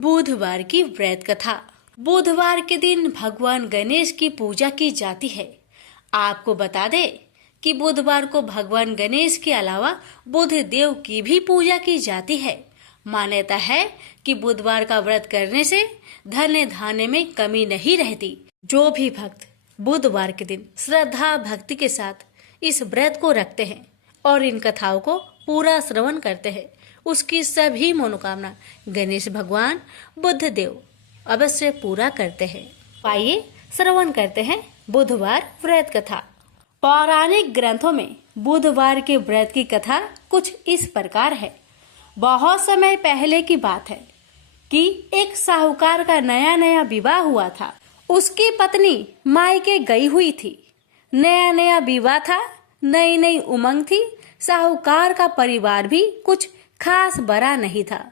बुधवार की व्रत कथा। बुधवार के दिन भगवान गणेश की पूजा की जाती है। आपको बता दे कि बुधवार को भगवान गणेश के अलावा बुध देव की भी पूजा की जाती है। मान्यता है कि बुधवार का व्रत करने से धन धान्य में कमी नहीं रहती। जो भी भक्त बुधवार के दिन श्रद्धा भक्ति के साथ इस व्रत को रखते हैं और इन कथाओं को पूरा श्रवण करते हैं, उसकी सभी मनोकामना गणेश भगवान बुध देव अवश्य पूरा करते हैं। आइए श्रवण करते हैं बुधवार व्रत कथा। पौराणिक ग्रंथों में बुधवार के व्रत की कथा कुछ इस प्रकार है। बहुत समय पहले की बात है कि एक साहूकार का नया नया विवाह हुआ था। उसकी पत्नी मायके गई हुई थी। नया नया विवाह था, नई नई उमंग थी। साहूकार का परिवार भी कुछ खास बड़ा नहीं था।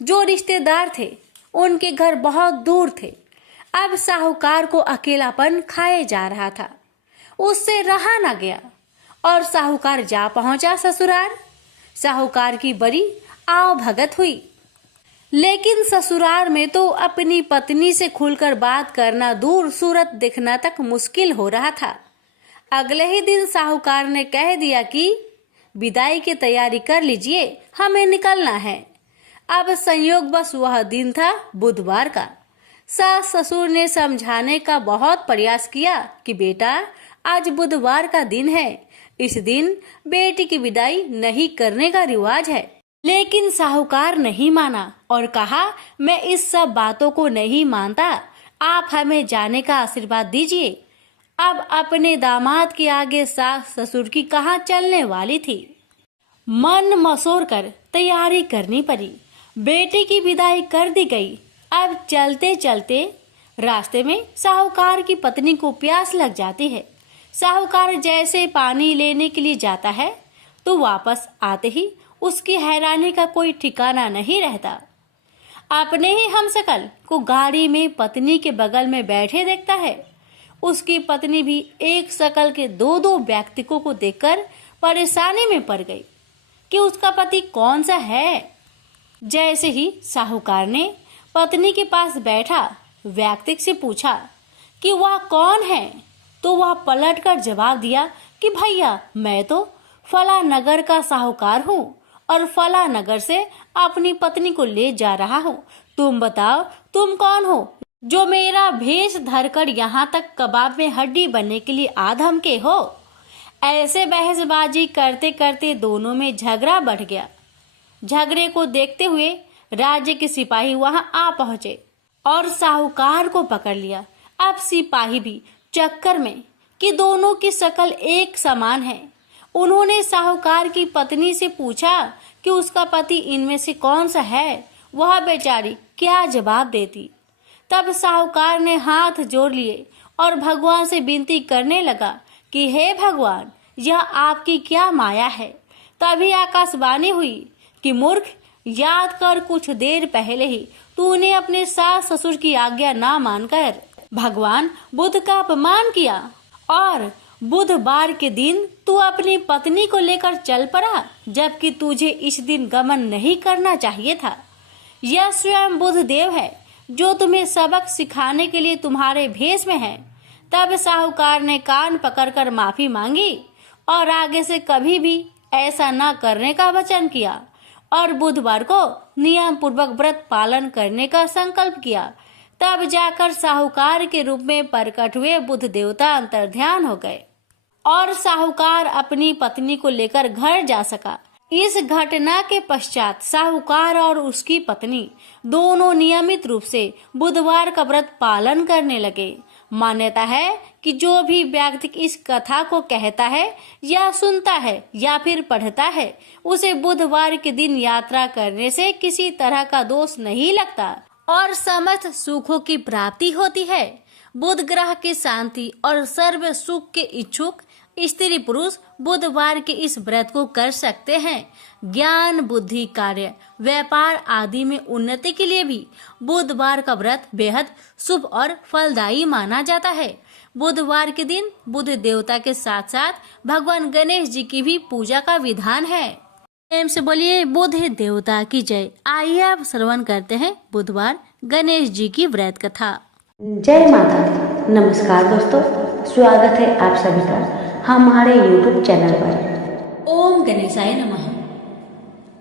जो रिश्तेदार थे उनके घर बहुत दूर थे। अब साहूकार को अकेलापन खाए जा रहा था। उससे रहा न गया और साहूकार जा पहुंचा ससुराल। साहूकार की बड़ी आव भगत हुई, लेकिन ससुराल में तो अपनी पत्नी से खुलकर बात करना दूर, सूरत दिखना तक मुश्किल हो रहा था। अगले ही दिन साहूकार ने कह दिया कि विदाई की तैयारी कर लीजिए, हमें निकलना है। अब संयोग बस वह दिन था बुधवार का। सास ससुर ने समझाने का बहुत प्रयास किया कि बेटा, आज बुधवार का दिन है, इस दिन बेटी की विदाई नहीं करने का रिवाज है। लेकिन साहूकार नहीं माना और कहा, मैं इस सब बातों को नहीं मानता, आप हमें जाने का आशीर्वाद दीजिए। अब अपने दामाद के आगे सास ससुर की कहाँ चलने वाली थी। मन मसोर कर तैयारी करनी पड़ी। बेटी की विदाई कर दी गई। अब चलते चलते रास्ते में साहूकार की पत्नी को प्यास लग जाती है। साहूकार जैसे पानी लेने के लिए जाता है तो वापस आते ही उसकी हैरानी का कोई ठिकाना नहीं रहता। अपने ही हमशक्ल को गाड़ी में पत्नी के बगल में बैठे देखता है। उसकी पत्नी भी एक शकल के दो दो व्यक्तियों को देखकर परेशानी में पड़ गई कि उसका पति कौन सा है। जैसे ही साहूकार ने पत्नी के पास बैठा व्यक्ति से पूछा कि वह कौन है, तो वह पलटकर जवाब दिया कि भैया, मैं तो फला नगर का साहूकार हूँ और फला नगर से अपनी पत्नी को ले जा रहा हूँ। तुम बताओ, तुम कौन हो जो मेरा भेष धरकर यहाँ तक कबाब में हड्डी बनने के लिए आ धमके हो। ऐसे बहसबाजी करते करते दोनों में झगड़ा बढ़ गया। झगड़े को देखते हुए राज्य के सिपाही वहां आ पहुंचे और साहूकार को पकड़ लिया। अब सिपाही भी चक्कर में कि दोनों की शक्ल एक समान है। उन्होंने साहूकार की पत्नी से पूछा कि उसका पति इनमें से कौन सा है। वह बेचारी क्या जवाब देती। तब साहूकार ने हाथ जोड़ लिए और भगवान से विनती करने लगा कि हे भगवान, यह आपकी क्या माया है। तभी आकाशवाणी हुई कि मूर्ख, याद कर कुछ देर पहले ही तूने अपने सास ससुर की आज्ञा ना मानकर भगवान बुध का अपमान किया और बुधवार के दिन तू अपनी पत्नी को लेकर चल पड़ा, जबकि तुझे इस दिन गमन नहीं करना चाहिए था। यह स्वयं बुध देव है जो तुम्हें सबक सिखाने के लिए तुम्हारे भेष में है। तब साहूकार ने कान पकड़कर माफी मांगी और आगे से कभी भी ऐसा न करने का वचन किया और बुधवार को नियम पूर्वक व्रत पालन करने का संकल्प किया। तब जाकर साहूकार के रूप में प्रकट हुए बुध देवता अंतर्ध्यान हो गए और साहूकार अपनी पत्नी को लेकर घर जा सका। इस घटना के पश्चात साहूकार और उसकी पत्नी दोनों नियमित रूप से बुधवार का व्रत पालन करने लगे। मान्यता है कि जो भी व्यक्ति इस कथा को कहता है या सुनता है या फिर पढ़ता है, उसे बुधवार के दिन यात्रा करने से किसी तरह का दोष नहीं लगता और समस्त सुखों की प्राप्ति होती है। बुध ग्रह की शांति और सर्व सुख के इच्छुक स्त्री पुरुष बुधवार के इस व्रत को कर सकते हैं। ज्ञान, बुद्धि, कार्य, व्यापार आदि में उन्नति के लिए भी बुधवार का व्रत बेहद शुभ और फलदायी माना जाता है। बुधवार के दिन बुध देवता के साथ साथ भगवान गणेश जी की भी पूजा का विधान है। प्रेम से बोलिए बुध देवता की जय। आइए आप श्रवण करते हैं बुधवार गणेश जी की व्रत कथा। जय माता दी। नमस्कार दोस्तों, स्वागत है आप सभी का हमारे YouTube चैनल पर। ओम गणेशाय नमः।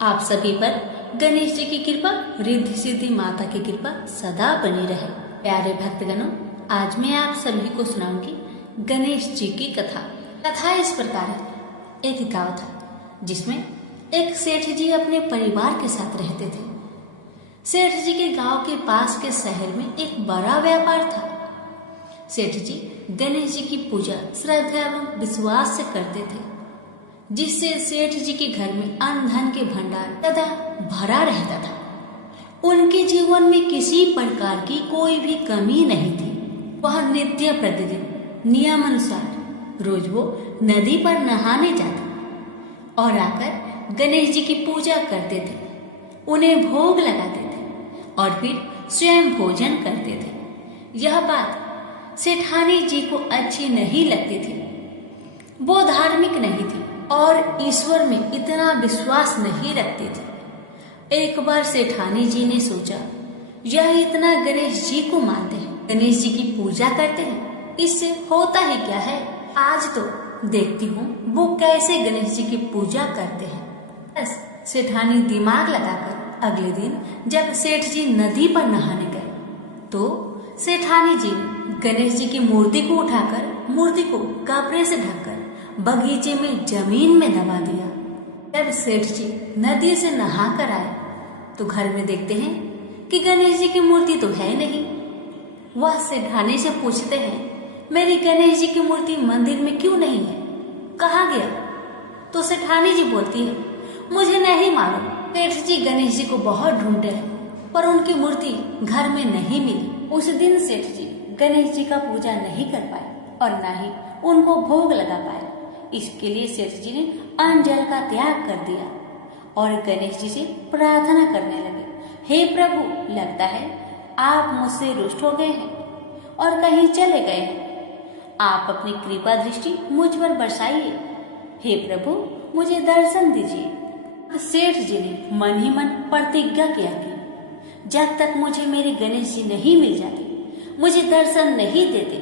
आप सभी पर गणेश जी की कृपा, रिद्धि सिद्धि माता की कृपा सदा बनी रहे। प्यारे भक्तगणों, आज मैं आप सभी को सुनाऊंगी गणेश जी की कथा। कथा इस प्रकार है। एक गांव था जिसमें एक सेठ जी अपने परिवार के साथ रहते थे। सेठ जी के गांव के पास के शहर में एक बड़ा व्यापार था। सेठ जी गणेश जी की पूजा श्रद्धा एवं विश्वास से करते थे, जिससे सेठ जी के घर में अन्न धन के भंडार सदा भरा रहता था। उनके जीवन में किसी प्रकार की कोई भी कमी नहीं थी। वह नित्य प्रतिदिन नियमानुसार रोज वो नदी पर नहाने जाते और आकर गणेश जी की पूजा करते थे, उन्हें भोग लगाते थे और फिर स्वयं भोजन करते थे। यह बात सेठानी जी को अच्छी नहीं लगती थी। वो धार्मिक नहीं थी और ईश्वर में इतना विश्वास नहीं रखती थी। एक बार सेठानी जी ने सोचा, यह इतना गणेश जी को मानते हैं, गणेश जी की पूजा करते हैं, इससे होता ही क्या है। आज तो देखती हूँ वो कैसे गणेश जी की पूजा करते हैं। बस सेठानी दिमाग लगाकर अगले दिन जब सेठ जी नदी पर नहाने गए तो सेठानी जी ने गणेश जी की मूर्ति को उठाकर मूर्ति को कपड़े से ढककर बगीचे में जमीन में दबा दिया। जब सेठ जी नदी से नहा कर आए तो घर में देखते हैं कि गणेश जी की मूर्ति तो है नहीं। वह सेठानी से पूछते हैं, मेरी गणेश जी की मूर्ति मंदिर में क्यों नहीं है, कहाँ गया? तो सेठानी जी बोलती है, मुझे नहीं मालूम। सेठ जी गणेश जी को बहुत ढूंढते हैं पर उनकी मूर्ति घर में नहीं मिली। उस दिन सेठ जी गणेश जी का पूजा नहीं कर पाए और न ही उनको भोग लगा पाए। इसके लिए सेठ जी ने अन्न जल का त्याग कर दिया और गणेश जी से प्रार्थना करने लगे, हे प्रभु, लगता है आप मुझसे रुष्ट हो गए हैं और कहीं चले गए हैं। आप अपनी कृपा दृष्टि मुझ पर बरसाइए। हे प्रभु, मुझे दर्शन दीजिए। सेठ जी ने मन ही मन प्रतिज्ञा किया कि जब तक मुझे मेरे गणेश जी नहीं मिल जाते, मुझे दर्शन नहीं देते,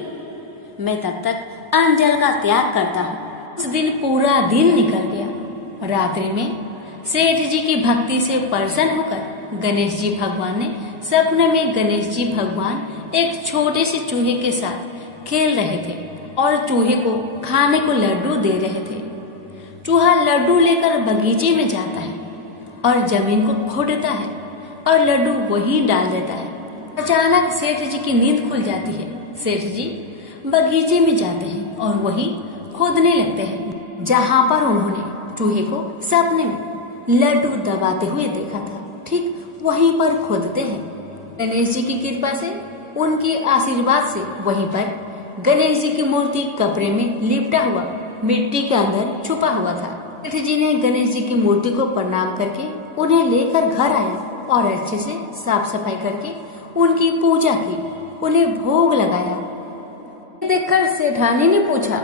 मैं तब तक अन्न जल का त्याग करता हूँ। उस दिन पूरा दिन निकल गया। रात्रि में सेठ जी की भक्ति से प्रसन्न होकर गणेश जी भगवान ने सपने में गणेश जी भगवान एक छोटे से चूहे के साथ खेल रहे थे और चूहे को खाने को लड्डू दे रहे थे। चूहा लड्डू लेकर बगीचे में जाता है और जमीन को खोदता है और लड्डू वही डाल देता है। अचानक सेठ जी की नींद खुल जाती है। सेठ जी बगीचे में जाते हैं और वही खोदने लगते हैं जहाँ पर उन्होंने चूहे को सपने में लड्डू दबाते हुए देखा था। ठीक वहीं पर खोदते हैं। गणेश जी की कृपा से, उनके आशीर्वाद से वहीं पर गणेश जी की मूर्ति कपड़े में लिपटा हुआ मिट्टी के अंदर छुपा हुआ था। सेठ जी ने गणेश जी की मूर्ति को प्रणाम करके उन्हें लेकर घर आया और अच्छे से साफ सफाई करके उनकी पूजा की, उन्हें भोग लगाया। देखकर सेठानी ने पूछा,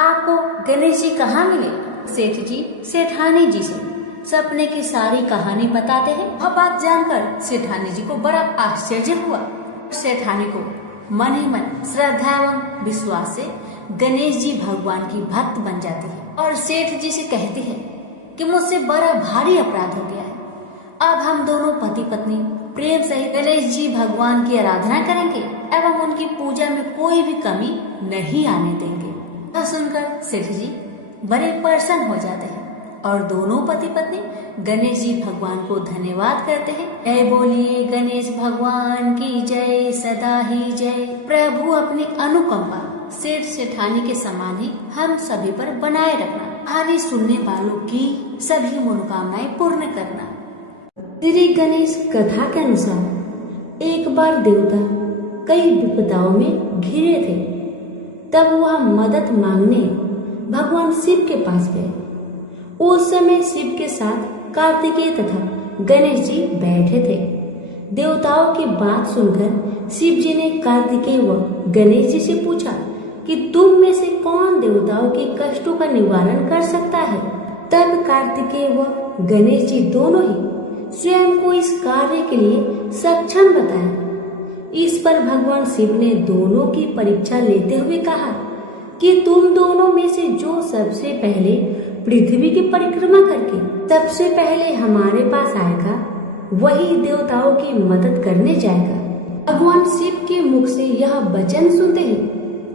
आपको गणेश जी कहाँ मिले? सेठ जी सेठानी जी से सपने की सारी कहानी बताते हैं। वह बात जानकर सेठानी जी को बड़ा आश्चर्य हुआ। सेठानी को मन ही मन श्रद्धा एवं विश्वास से गणेश जी भगवान की भक्त बन जाती है और सेठ जी से कहती है कि मुझसे बड़ा भारी अपराध हो गया है। अब हम दोनों पति पत्नी प्रेम सहित गणेश जी भगवान की आराधना करेंगे एवं उनकी पूजा में कोई भी कमी नहीं आने देंगे। यह सुनकर सेठ जी बड़े प्रसन्न हो जाते हैं और दोनों पति पत्नी गणेश जी भगवान को धन्यवाद करते हैं। जय बोलिए गणेश भगवान की जय, सदा ही जय। प्रभु अपनी अनुकंपा सेठ सेठानी के समान ही हम सभी पर बनाए रखना। कहानी सुनने वालों की सभी मनोकामनाएं पूर्ण करना। श्री गणेश कथा के अनुसार एक बार देवता कई विपदाओं में घिरे थे। तब वह मदद मांगने भगवान शिव के पास गए। उस समय शिव के साथ कार्तिकेय तथा गणेश जी बैठे थे। देवताओं की बात सुनकर शिव जी ने कार्तिकेय व गणेश जी से पूछा कि तुम में से कौन देवताओं के कष्टों का निवारण कर सकता है। तब कार्तिकेय व गणेश जी दोनों ही स्वयं को इस कार्य के लिए सक्षम बताया। इस पर भगवान शिव ने दोनों की परीक्षा लेते हुए कहा कि तुम दोनों में से जो सबसे पहले पृथ्वी की परिक्रमा करके सबसे पहले हमारे पास आएगा, वही देवताओं की मदद करने जाएगा। भगवान शिव के मुख से यह वचन सुनते ही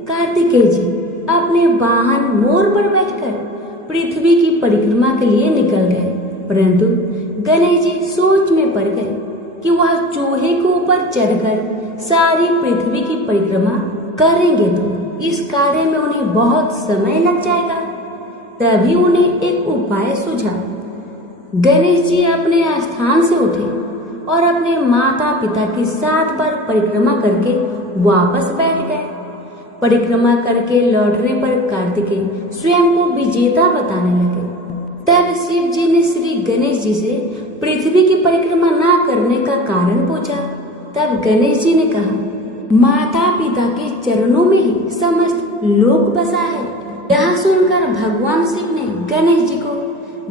कार्तिकेय जी अपने वाहन मोर पर बैठकर पृथ्वी की परिक्रमा के लिए निकल गए, परंतु गणेश जी सोच में पड़ गए कि वह चूहे के ऊपर चढ़कर सारी पृथ्वी की परिक्रमा करेंगे तो इस कार्य में उन्हें बहुत समय लग जाएगा। तभी उन्हें एक उपाय सूझा। गणेश जी अपने स्थान से उठे और अपने माता पिता की साथ बार परिक्रमा करके वापस बैठ गए। परिक्रमा करके लौटने पर कार्तिकेय स्वयं को विजेता बताने लगे। तब शिव जी ने श्री गणेश जी से पृथ्वी की परिक्रमा ना करने का कारण पूछा। तब गणेश जी ने कहा, माता पिता के चरणों में ही समस्त लोक बसा है। यह सुनकर भगवान शिव ने गणेश जी को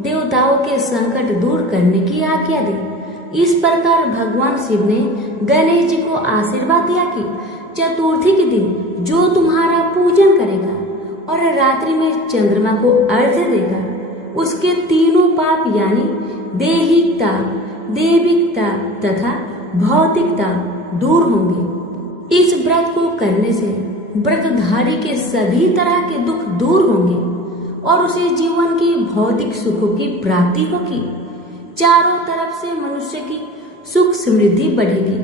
देवताओं के संकट दूर करने की आज्ञा दी। इस प्रकार भगवान शिव ने गणेश जी को आशीर्वाद दिया कि चतुर्थी के दिन जो तुम्हारा पूजन करेगा और रात्रि में चंद्रमा को अर्घ्य देगा, उसके तीनों पाप यानी दैहिकता, दैविकता तथा भौतिकता दूर होंगे। इस व्रत को करने से व्रतधारी के सभी तरह के दुख दूर होंगे और उसे जीवन की भौतिक सुखों की प्राप्ति होगी। चारों तरफ से मनुष्य की सुख समृद्धि बढ़ेगी,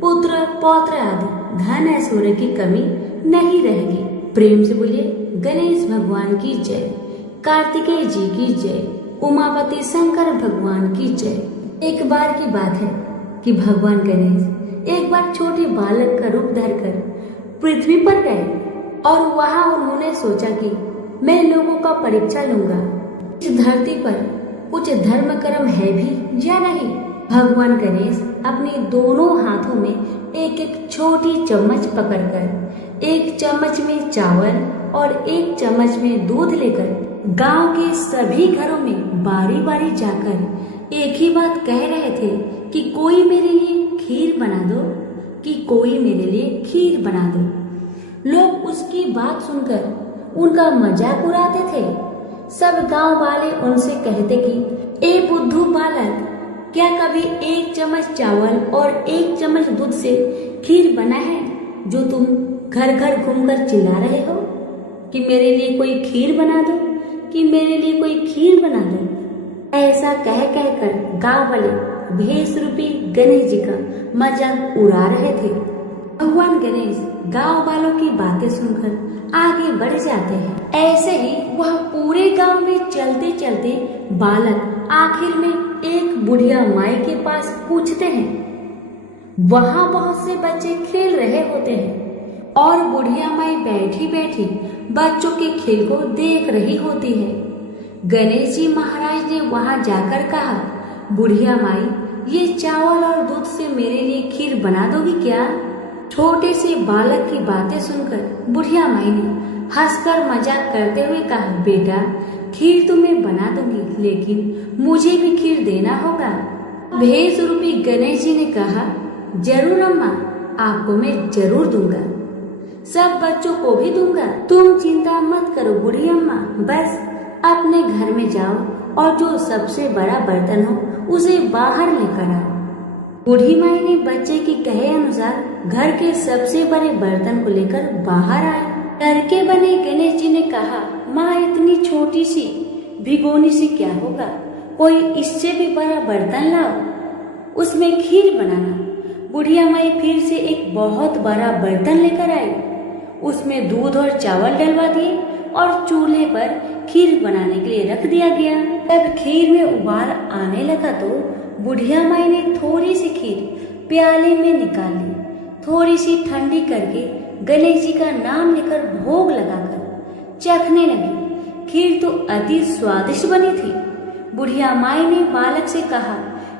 पुत्र पौत्र आदि धन ऐश्वर्य की कमी नहीं रहेगी। प्रेम से बोलिए गणेश भगवान की जय, कार्तिकेय जी की जय, उमापति शंकर भगवान की जय। एक बार की बात है कि भगवान गणेश एक बार छोटे बालक का रूप धरकर पृथ्वी पर गए और वहां उन्होंने सोचा कि मैं लोगों का परीक्षा लूंगा, इस धरती पर कुछ धर्म कर्म है भी या नहीं। भगवान गणेश अपने दोनों हाथों में एक एक छोटी चम्मच पकड़कर एक चम्मच में चावल और एक चम्मच में दूध लेकर गांव के सभी घरों में बारी बारी जाकर एक ही बात कह रहे थे कि कोई मेरे लिए खीर बना दो, कि कोई मेरे लिए खीर बना दो। लोग उसकी बात सुनकर उनका मजाक उड़ाते थे। सब गांव वाले उनसे कहते कि ए बुद्धू बालक, क्या कभी एक चम्मच चावल और एक चम्मच दूध से खीर बना है जो तुम घर घर घूमकर चिल्ला रहे हो कि मेरे लिए कोई खीर बना दो, कि मेरे लिए कोई खीर बना दो। ऐसा कह कहकर गांव वाले भेष रूपी गणेश जी का मजाक उड़ा रहे थे। भगवान गणेश गांव वालों की बातें सुनकर आगे बढ़ जाते हैं। ऐसे ही वह पूरे गांव में चलते चलते बालक आखिर में एक बुढ़िया माई के पास पूछते हैं। वहां बहुत से बच्चे खेल रहे होते हैं और बुढ़िया माई बैठी बैठी बच्चों के खेल को देख रही होती है। गणेश जी महाराज ने वहां जाकर कहा, बुढ़िया माई, ये चावल और दूध से मेरे लिए खीर बना दोगी क्या? छोटे से बालक की बातें सुनकर बुढ़िया माई ने हंसकर मजाक करते हुए कहा, बेटा खीर तो मैं बना दूंगी, लेकिन मुझे भी खीर देना होगा। भेष रूपी गणेश जी ने कहा, जरूर अम्मा, आपको मैं जरूर दूंगा, सब बच्चों को भी दूंगा। तुम चिंता मत करो बूढ़ी अम्मा, बस अपने घर में जाओ और जो सबसे बड़ा बर्तन हो उसे बाहर लेकर आओ। बूढ़ी माई ने बच्चे की कहे अनुसार घर के सबसे बड़े बर्तन को लेकर बाहर आए। घर के बने गणेश जी ने कहा, माँ इतनी छोटी सी भिगोनी से क्या होगा, कोई इससे भी बड़ा बर्तन लाओ, उसमें खीर बनाना। बुढ़िया माई फिर से एक बहुत बड़ा बर्तन लेकर आई, उसमें दूध और चावल डलवा दिए और चूल्हे पर खीर बनाने के लिए रख दिया गया। तब खीर में उबाल आने लगा तो बुढ़िया माई ने थोड़ी सी खीर प्याले में निकाल ली, थोड़ी सी ठंडी करके गणेश जी का नाम लेकर भोग लगाकर चखने लगी। खीर तो अति स्वादिष्ट बनी थी। बुढ़िया माई ने बालक से कहा,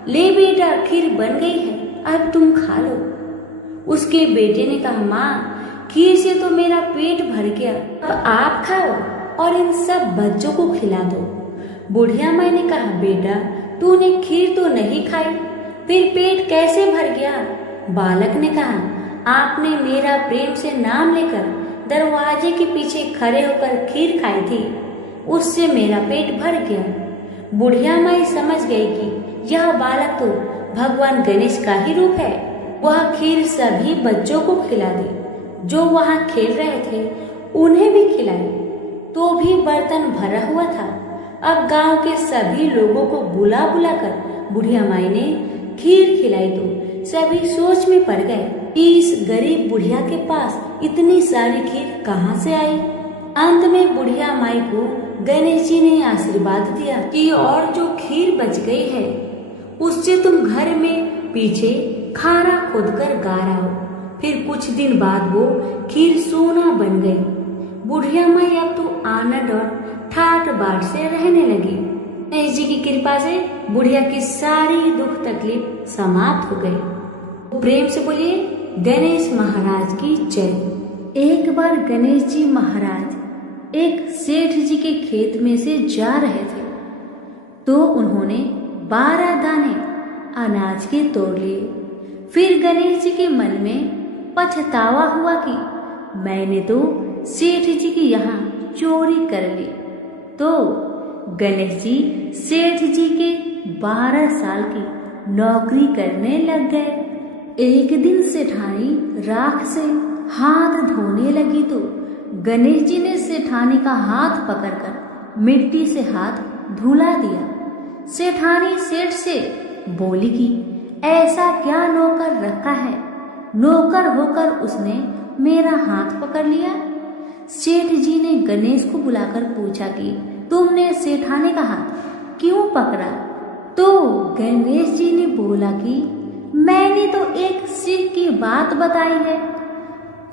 ले बेटा खीर बन गई है, अब तुम खा लो। उसके बेटे ने कहा, माँ खीर से तो मेरा पेट भर गया, अब आप खाओ और इन सब बच्चों को खिला दो। बुढ़िया माई ने कहा, बेटा तूने खीर तो नहीं खाई, फिर पेट कैसे भर गया? बालक ने कहा, आपने मेरा प्रेम से नाम लेकर दरवाजे के पीछे खड़े होकर खीर खाई थी, उससे मेरा पेट भर गया। बुढ़िया माई समझ गई कि यह बालक तो भगवान गणेश का ही रूप है। वह खीर सभी बच्चों को खिला दी जो वहां खेल रहे थे, उन्हें भी खिलाई, तो भी बर्तन भरा हुआ था। अब गांव के सभी लोगों को बुला बुला कर बुढ़िया माई ने खीर खिलाई तो सभी सोच में पड़ गए कि इस गरीब बुढ़िया के पास इतनी सारी खीर कहाँ से आई। अंत में बुढ़िया माई को गणेश जी ने आशीर्वाद दिया कि और जो खीर बच गई है उससे तुम घर में पीछे खारा खोदकर गाड़ो। फिर कुछ दिन बाद वो खीर सोना बन गई। बुढ़िया माई अब तो आनंद और ठाट बाट से रहने लगी। गणेश जी की कृपा से बुढ़िया की सारी दुख तकलीफ समाप्त हो गई। प्रेम से बोलिए गणेश महाराज की जय। एक बार गणेश जी महाराज एक सेठ जी के खेत में से जा रहे थे तो उन्होंने 12 दाने अनाज के तोड़ लिए। फिर गणेश जी के मन में पछतावा हुआ कि मैंने तो सेठ जी की यहाँ चोरी कर ली। तो गणेश जी सेठ जी के 12 साल की नौकरी करने लग गए। एक दिन सेठानी राख से हाथ धोने लगी तो गणेश जी ने सेठानी का हाथ पकड़कर मिट्टी से हाथ धुला दिया। सेठानी सेठ से बोली कि ऐसा क्या नौकर रखा है, नौकर होकर उसने मेरा हाथ पकड़ लिया। सेठ जी ने गणेश को बुलाकर पूछा कि तुमने सेठानी का हाथ क्यों पकड़ा? तो गणेश जी ने बोला कि मैंने तो एक सीख की बात बताई है।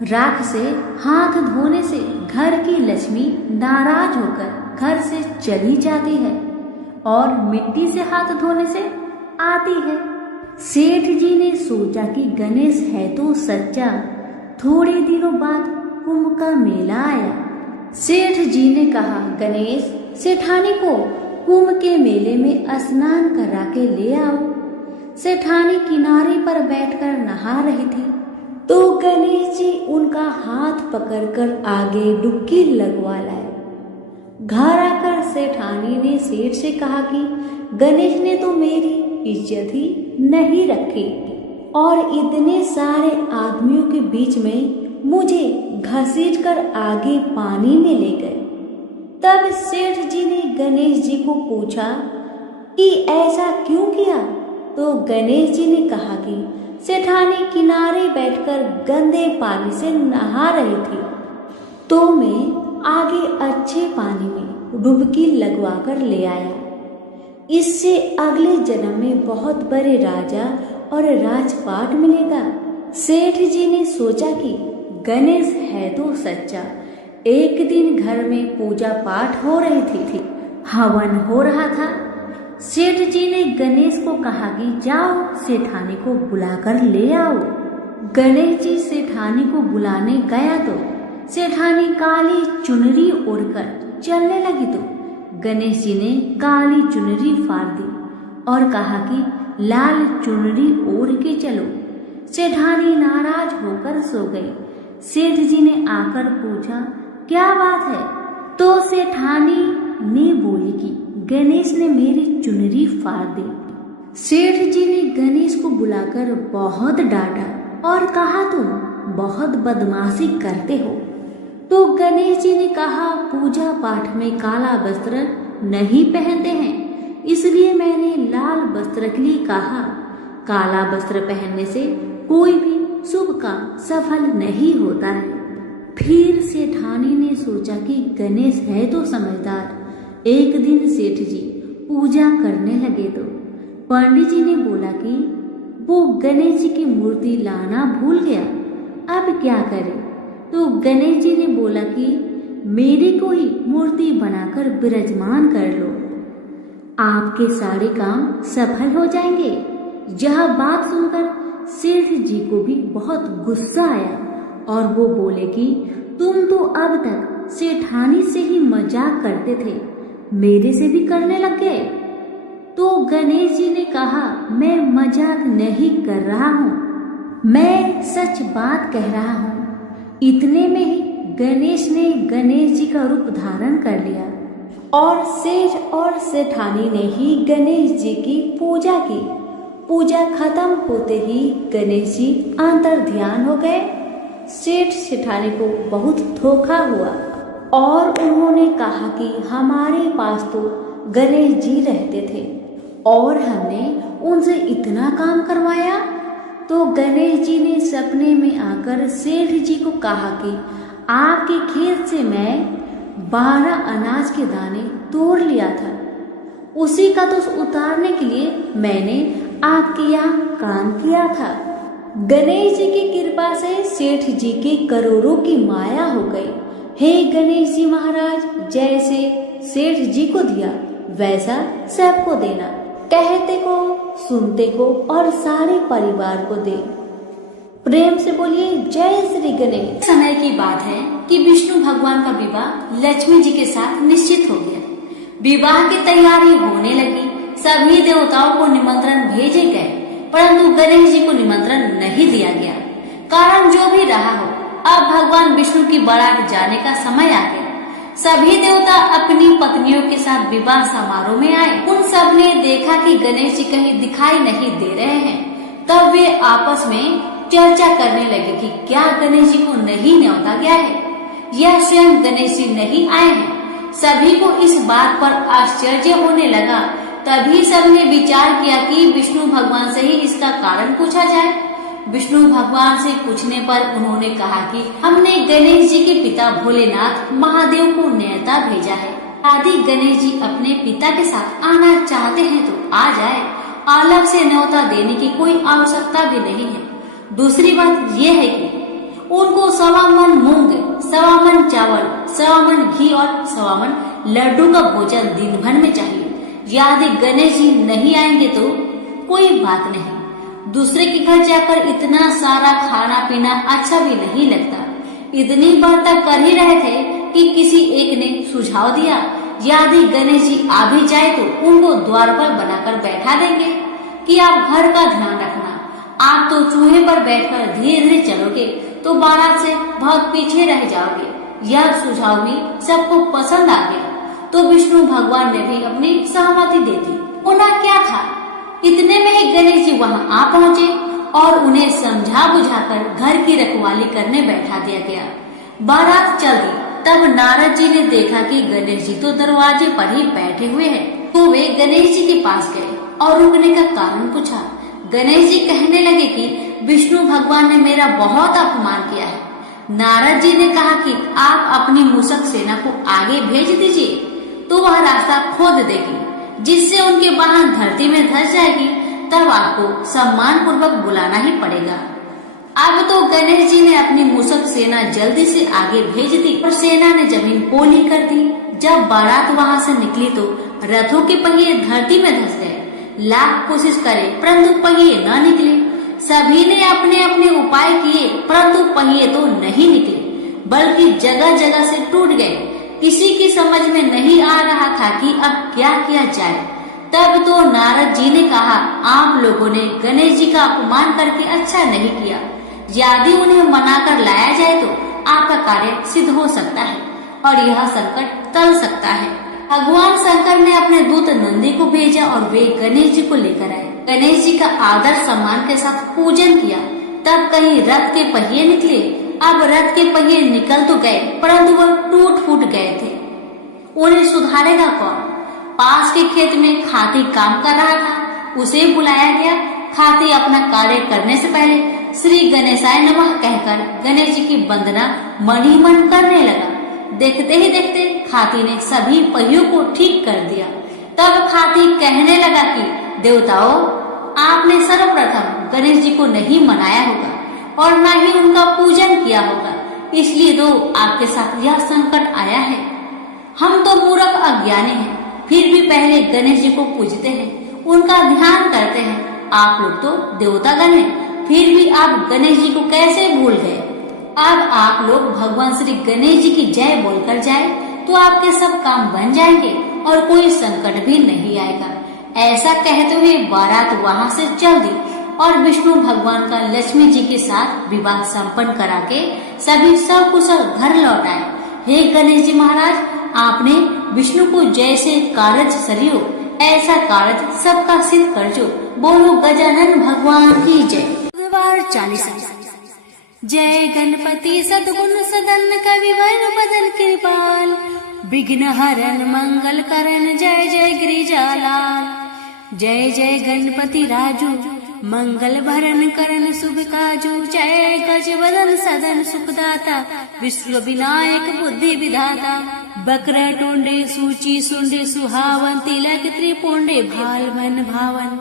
राख से हाथ धोने से घर की लक्ष्मी नाराज होकर घर से चली जाती है और मिट्टी से हाथ धोने से आती है। सेठ जी ने सोचा कि गणेश है तो सच्चा। थोड़े दिनों बाद कुंभ का मेला आया। सेठ जी ने कहा, गणेश सेठानी को कुंभ के मेले में स्नान करा के ले आओ। सेठानी किनारे पर बैठकर नहा रही थी तो गणेश जी उनका हाथ पकड़कर आगे डुबकी लगवा लाए। घर आकर सेठानी ने सेठ से कहा कि गणेश ने तो मेरी इज्जत ही नहीं रखी और इतने सारे आदमियों के बीच में मुझे घसीटकर आगे पानी में ले गए। तब सेठ जी ने गणेश जी को पूछा कि ऐसा क्यों किया? तो गणेश जी ने कहा कि सेठानी किनारे बैठकर गंदे पानी से नहा रही थी तो मैं आगे अच्छे पानी में डुबकी लगवाकर ले आया। इससे अगले जन्म में बहुत बड़े राजा और राजपाट मिलेगा। सेठ जी ने सोचा कि गणेश है तो सच्चा। एक दिन घर में पूजा पाठ हो रही थी, हवन हो रहा था। सेठ जी ने गणेश को कहा कि जाओ सेठानी को बुलाकर ले आओ। गणेश जी सेठानी को बुलाने गया तो सेठानी काली चुनरी ओढ़कर चलने लगी तो गणेश जी ने काली चुनरी फाड़ दी और कहा कि लाल चुनरी ओढ़ के चलो। सेठानी नाराज होकर सो गई। सेठ जी ने आकर पूछा, क्या बात है? तो सेठानी ने बोली कि गणेश ने मेरी चुनरी फाड़ दी। सेठ जी ने गणेश को बुलाकर बहुत डांटा और कहा, तुम बहुत बदमाशी करते हो। तो गणेश जी ने कहा, पूजा पाठ में काला वस्त्र नहीं पहनते हैं, इसलिए मैंने लाल वस्त्र के लिए कहा। काला वस्त्र पहनने से कोई भी शुभ काम सफल नहीं होता है। फिर सेठानी ने सोचा कि गणेश है तो समझदार। एक दिन सेठ जी पूजा करने लगे तो पंडित जी ने बोला कि वो गणेश जी की मूर्ति लाना भूल गया, अब क्या करे? तो गणेश जी ने बोला कि मेरी कोई मूर्ति बनाकर विराजमान कर लो, आपके सारे काम सफल हो जाएंगे। यह बात सुनकर सेठ जी को भी बहुत गुस्सा आया और वो बोले कि तुम तो अब तक सेठानी से ही मजाक करते थे, मेरे से भी करने लग गए। तो गणेश जी ने कहा, मैं मजाक नहीं कर रहा हूँ, मैं सच बात कह रहा हूँ। इतने में ही गणेश ने गणेश जी का रूप धारण कर लिया और सेठ और सेठानी ने ही गणेश जी की पूजा की। पूजा खत्म होते ही गणेश जी अंतर ध्यान हो गए। सेठ सेठानी को बहुत धोखा हुआ और उन्होंने कहा कि हमारे पास तो गणेश जी रहते थे और हमने उनसे इतना काम करवाया। तो गणेश जी ने सपने में आकर सेठ जी को कहा कि आपके खेत से मैं 12 अनाज के दाने तोड़ लिया था, उसी का तो उतारने के लिए मैंने आपके यहाँ काम किया था। गणेश जी की कृपा से सेठ जी के करोड़ों की माया हो गई। हे गणेश जी महाराज, जैसे सेठ जी को दिया वैसा सबको देना, कहते को, सुनते को और सारे परिवार को दे। प्रेम से बोलिए जय श्री गणेश। समय की बात है कि विष्णु भगवान का विवाह लक्ष्मी जी के साथ निश्चित हो गया। विवाह की तैयारी होने लगी। सभी देवताओं को निमंत्रण भेजे गए, परंतु गणेश जी को निमंत्रण नहीं दिया गया। कारण जो भी रहा हो, अब भगवान विष्णु की बारात जाने का समय आ गया। सभी देवता अपनी पत्नियों के साथ विवाह समारोह में आए। उन सब ने देखा कि गणेश जी कहीं दिखाई नहीं दे रहे हैं। तब वे आपस में चर्चा करने लगे कि क्या गणेश जी को नहीं न्योता गया है या स्वयं गणेश जी नहीं आए हैं। सभी को इस बात पर आश्चर्य होने लगा। तभी सबने विचार किया कि विष्णु भगवान से ही इसका कारण पूछा जाए। विष्णु भगवान से पूछने पर उन्होंने कहा कि हमने गणेश जी के पिता भोलेनाथ महादेव को न्योता भेजा है। यदि गणेश जी अपने पिता के साथ आना चाहते हैं तो आ जाए, अलग से न्योता देने की कोई आवश्यकता भी नहीं है। दूसरी बात यह है कि उनको 1.25 मन मूंग, 1.25 मन चावल, 1.25 मन घी और 1.25 मन लड्डू का भोजन दिन भर में चाहिए। यदि गणेश जी नहीं आएंगे तो कोई बात नहीं, दूसरे के घर जाकर इतना सारा खाना पीना अच्छा भी नहीं लगता। इतनी बात तक कर ही रहे थे कि किसी एक ने सुझाव दिया, यदि गणेश जी आ भी जाए तो उनको द्वार पर बनाकर बैठा देंगे कि आप घर का ध्यान रखना। आप तो चूहे पर बैठकर धीरे धीरे चलोगे तो बारात से बहुत पीछे रह जाओगे। यह सुझाव भी सबको पसंद आ गया। तो विष्णु भगवान ने भी अपनी सहमति दे दी। होना क्या था, इतने में ही गणेश जी वहाँ आ पहुँचे और उन्हें समझा बुझाकर घर की रखवाली करने बैठा दिया गया। बारात चल दी। तब नारद जी ने देखा कि गणेश जी तो दरवाजे पर ही बैठे हुए हैं। तो वे गणेश जी के पास गए और रुकने का कारण पूछा। गणेश जी कहने लगे कि विष्णु भगवान ने मेरा बहुत अपमान किया है। नारद जी ने कहा कि आप अपनी मूषक सेना को आगे भेज दीजिए तो वह रास्ता खोद देगी, जिससे उनके वाहन धरती में धंस जाएगी। तब आपको सम्मान पूर्वक बुलाना ही पड़ेगा। अब तो गणेश जी ने अपनी मूषक सेना जल्दी से आगे भेज दी और सेना ने जमीन पोली कर दी। जब बारात वहाँ से निकली तो रथों के पहिए धरती में धंस गए। लाख कोशिश करे परंतु पहिए न निकले। सभी ने अपने अपने उपाय किए परंतु पहिए तो नहीं निकले, बल्कि जगह जगह से टूट गए। किसी की समझ में नहीं आ रहा था कि अब क्या किया जाए। तब तो नारद जी ने कहा, आप लोगों ने गणेश जी का अपमान करके अच्छा नहीं किया। यदि उन्हें मनाकर लाया जाए तो आपका कार्य सिद्ध हो सकता है और यह संकट टल सकता है। भगवान शंकर ने अपने दूत नंदी को भेजा और वे गणेश जी को लेकर आए। गणेश जी का आदर सम्मान के साथ पूजन किया। तब कहीं रथ के पहिए निकले। अब रथ के पहिए निकल तो गए परंतु वह टूट फूट गए थे। उन्हें सुधारेगा कौन? पास के खेत में खाती काम कर रहा था, उसे बुलाया गया। खाती अपना कार्य करने से पहले श्री गणेशाय नमः कहकर गणेश जी की वंदना मन ही मन करने लगा। देखते ही देखते खाती ने सभी पहियों को ठीक कर दिया। तब खाती कहने लगा कि देवताओं, आपने सर्वप्रथम गणेश जी को नहीं मनाया होगा और न ही उनका पूजन किया होगा, इसलिए तो आपके साथ यह संकट आया है। हम तो मूर्ख अज्ञानी हैं, फिर भी पहले गणेश जी को पूजते हैं, उनका ध्यान करते हैं। आप लोग तो देवतागण हैं, फिर भी आप गणेश जी को कैसे भूल गए? अब आप लोग भगवान श्री गणेश जी की जय बोलकर जाए तो आपके सब काम बन जाएंगे और कोई संकट भी नहीं आएगा। ऐसा कहते हुए बारात वहां से चल दी और विष्णु भगवान का लक्ष्मी जी के साथ विवाह संपन्न करा के सभी सकुशल घर लौट आए। हे गणेश जी महाराज, आपने विष्णु को जैसे कारज सरियो ऐसा कारज सबका सिद्ध कर जो। बोलो गजानन भगवान की जय। बुधवार चालीसा। जय गणपति सद्गुण सदन कविवर बदन कृपाल, विघ्न हरण मंगल करण जय जय गिरिजालाल। जय जय गणपति राजू मंगल भरण करण शुभ काजू, जय गज वदन सदन सुखदाता विश्व विनायक बुद्धि विधाता। बकर टोंडे सूची सुंडे सुहावन, तिलक त्रिपुंडे भाल मन भावन।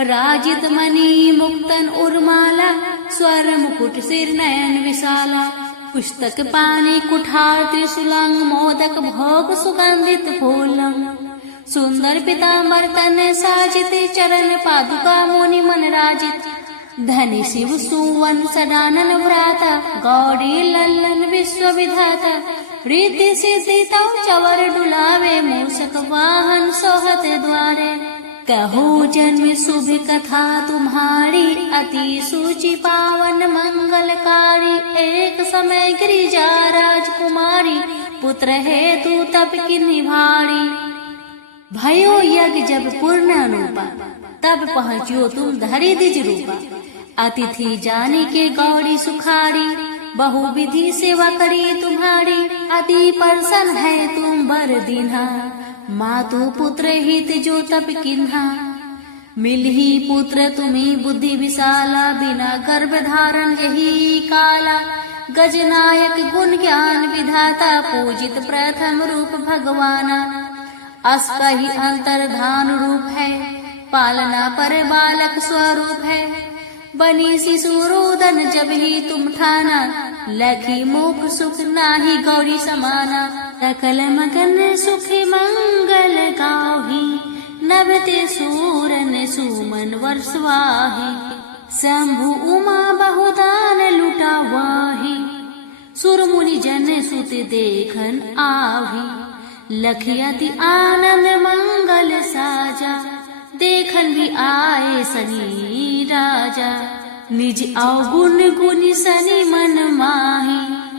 राजित मणि मुक्तन उर्माला, स्वर मुकुट सिर नयन विशाला। पुस्तक पानी कुठार त्रिशूलंग, मोदक भोग सुगंधित फूलंग। सुंदर पीताम्बर तन साजित, चरण पादुका मुनि मन राजित। धनी शिव सुवन सदानन भ्राता, गौरी लल्लन विश्व विधाता। रिद्धि सिद्धि तव चवर डुलावे, मूषक वाहन सोहत द्वारे। कहो जन्म शुभ कथा तुम्हारी, अति सूचि पावन मंगलकारी। एक समय गिरिजा राजकुमारी, पुत्र हेतु तप किन्हीं भारी। भयो यज्ञ जब पूर्ण अनुपा, तब पहुँचियो तुम धरि द्विज रूपा। अतिथि जाने के गौरी सुखारी, बहु विधि सेवा करी तुम्हारी। अति प्रसन्न है तुम बर दीन्हा, मातु पुत्र हित जो तप किन्हा। मिलही पुत्र तुम्हें बुद्धि विशाला, बिना गर्भ धारण यही काला। गजनायक गुण ज्ञान विधाता, पूजित प्रथम रूप भगवाना। असकहि अंतर्धान रूप है, पालना पर बालक स्वरूप है। बनी शिशु रोदन जब ही तुम ठाना, लखी मुख सुख नाही गौरी समाना। सकल मगन सुख मंगल गाही, नभते सूरन सुमन वर्षवाही। शंभु उमा बहुदान लुटावाही, सुर मुनि जन सुत देखन आही। लखियति आनंद मंगल साजा, देखन भी आए सनी राजा। निज अवगुण गुण सनी मन माही,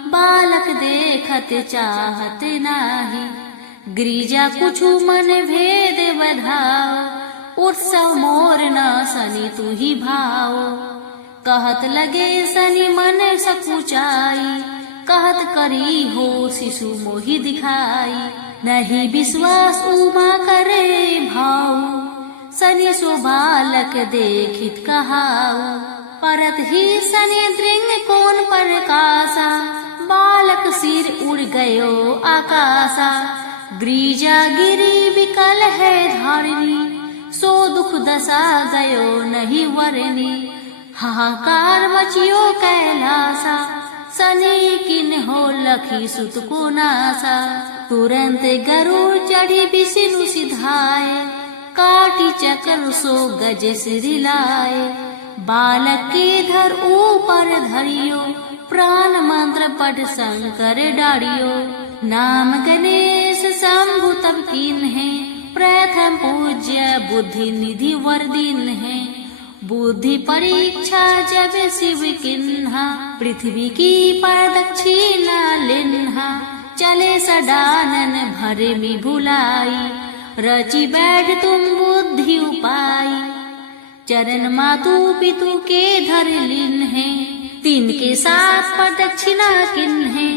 बालक देखत चाहत नाही। गिरिजा कुछु मन भेद बधाओ, उत्सव मोर न सनी तू ही भाओ। कहत लगे सनी मन सकुचाई, कहत करी हो शिशु मोहि दिखाई। नहीं विश्वास उमा करे भाव, सनी सो बालक देखित कहाऊ। परत ही सनी दृंग कोन प्रकाशा, बालक सिर उड़ गयो आकाशा। गिरिजा गिरी विकल है धारिणी, सो दुख दशा गयो नहीं वरनी। हाहाकार मचियो कैलासा, सनी किन हो लखी सुत को नासा। तुरंत गरुड़ चढ़ी विष्णु सिधाए, काटी चक्र सो गज सिरिलाए। बालक के धर ऊपर धरियो, प्राण मंत्र पढ़ शंकर डारियो। नाम गणेश शंभु तब कीन है, प्रथम पूज्य बुद्धि निधि वर दीन है। बुद्धि परीक्षा जब शिव किन्हा, पृथ्वी की प्रदक्षिणा लिन्हा। चले सदानन भरे में भुलाई, रची बैठ तुम बुद्धि उपाई। चरण मातु पितु के धर लिन है, तीन के साथ प्रदक्षिणा किन है।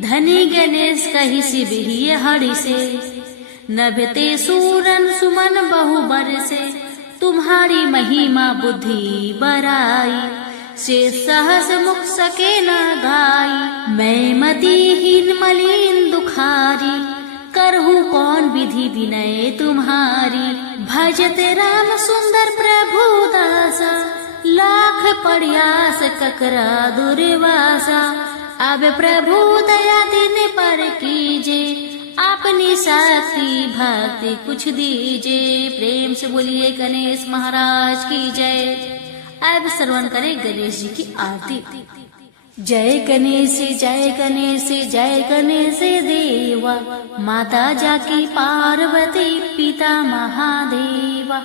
धनी गणेश कही शिव ही हरि से, नभते सूरन सुमन बहु बरसे। तुम्हारी महिमा बुद्धि बराई, से सहस मुख सके न गाई। मैं मतिहीन मलिन दुखारी, करहूँ कौन विधि विनय तुम्हारी। भजत राम सुंदर प्रभु दासा, लाख प्रयास ककरा दुर्वासा। अब प्रभु दया दिन पर कीजे, अपनी शक्ति भक्ति कुछ दीजे। प्रेम से बोलिए गणेश महाराज की जय। अब श्रवण करें गणेश जी की आरती। जय गणेश जय गणेश जय गणेश देवा, माता जाकी पार्वती पिता महादेवा।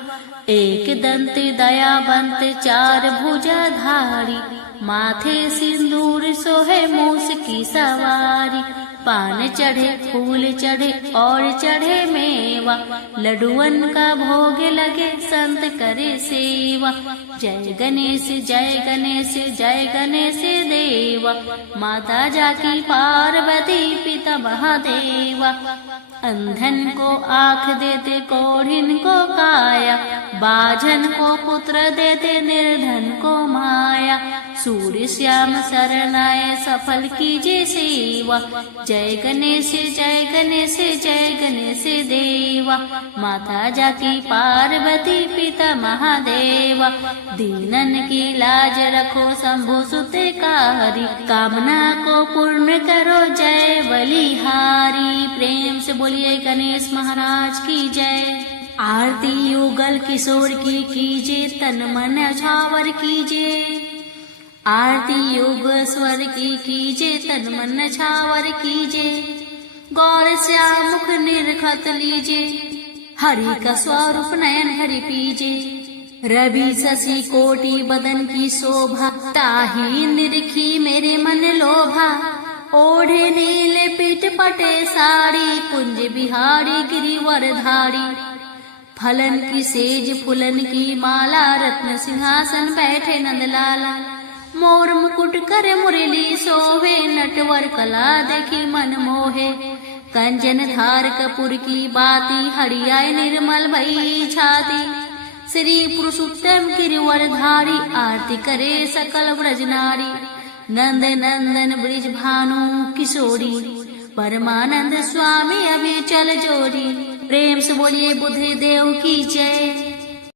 एक दंत दयावंत चार भुजाधारी, माथे सिंदूर सोहे मूस की सवारी। पान चढ़े फूल चढ़े और चढ़े मेवा, लड्डुअन का भोग लगे संत करे सेवा। जय गणेश जय गणेश जय गणेश देवा, माता जाकी पार्वती पिता महादेवा। अंधन को आँख देते कोढ़िन को काया, बाझन को पुत्र देते निर्धन को माया। सूर्य श्याम शरणाए सफल कीजिए सेवा, जय गणेश जय गणेश जय गणेश देवा। माता जाकी पार्वती पिता महादेवा, दीनन की लाज रखो शंभु सुत कारी। कामना को पूर्ण करो जय बलिहारी। प्रेम से बोलिए गणेश महाराज की जय। आरती युगल किशोर की कीजिए, तन मन छावर कीजिए। आरती योग स्वर की कीजिए, तन मन छावर कीजिए। गौर श्याम मुख निरखत लीजिए, हरि का स्वरूप नयन हरि पीजिए। रवि शशि कोटि बदन की शोभा, ताही निरखी मेरे मन लोभा। ओढ़े नीले पीठ पटे साड़ी, कुंज बिहारी गिरिवर धारी। फलन की सेज फुलन की माला, रत्न सिंहासन बैठे नंदलाला। मोर मुकुट कर मुरली सोहे, नटवर कला देखी मन मोहे। कंचन धार कपूर की बाती, हरियाई निर्मल भई छाती। श्री पुरुषोत्तम गिरिवर धारी, आरती करे सकल ब्रज नारी। नंद नंदन ब्रिज भानु किशोरी, परमानंद स्वामी अभी चल जोरी। प्रेम से बोलिए बुद्ध देव की जय।